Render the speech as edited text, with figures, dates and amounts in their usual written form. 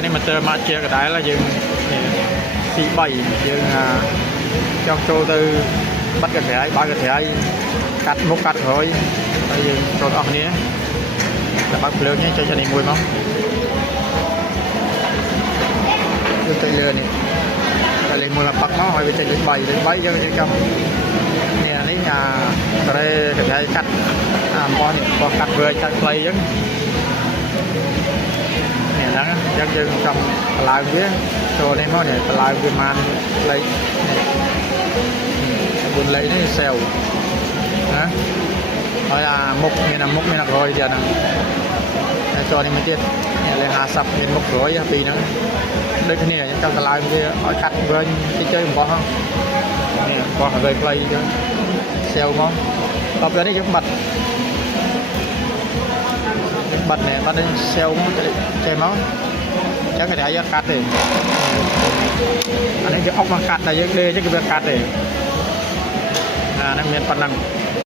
នេះមកទៅមកជាកដែលយើងទី3យើងចង់ចូលទៅបាត់កត្រៃបើកកត្រៃកាត់មុខកាត់ក្រោយហើយយើងចូលអស់គ្នាតែបើកភ្លើងនេះចេញនេះមួយមកយើងទៅលើនេះតែលេខមួយមកបាក់មកហើយវាចេញលេខ3យើងចាំនេះនេះត្រៃកត្រៃកាត់អំបោះនេះបោះកាត់វែងកាត់ខ្លីអញ្ចឹងនេះហ្នឹងយើងចាំបន្លាយវាចូលនេះមកនេះបន្លាយវាបានលេខ4លេខនេះសេវណាហើយមុខមានមុខមានក្រោយទៀតហ្នឹងហើយចូលនេះមកទៀតនេះលេខ50មានមុខក្រោយពីរហ្នឹងដូចគ្នាចាំបន្លាយវាឲ្យកាត់វែងតិចទៅអំបោះនេះអំបោះវែងខ្លីអញ្ចឹងសេវមកដល់ពេលនេះយើងបាត់này bắt đến xeo chạy máu chắc cái đấy cắt thì anh ấy cái ốc mà cắt này chứ cái việc cắt thì nó miền Bắc năng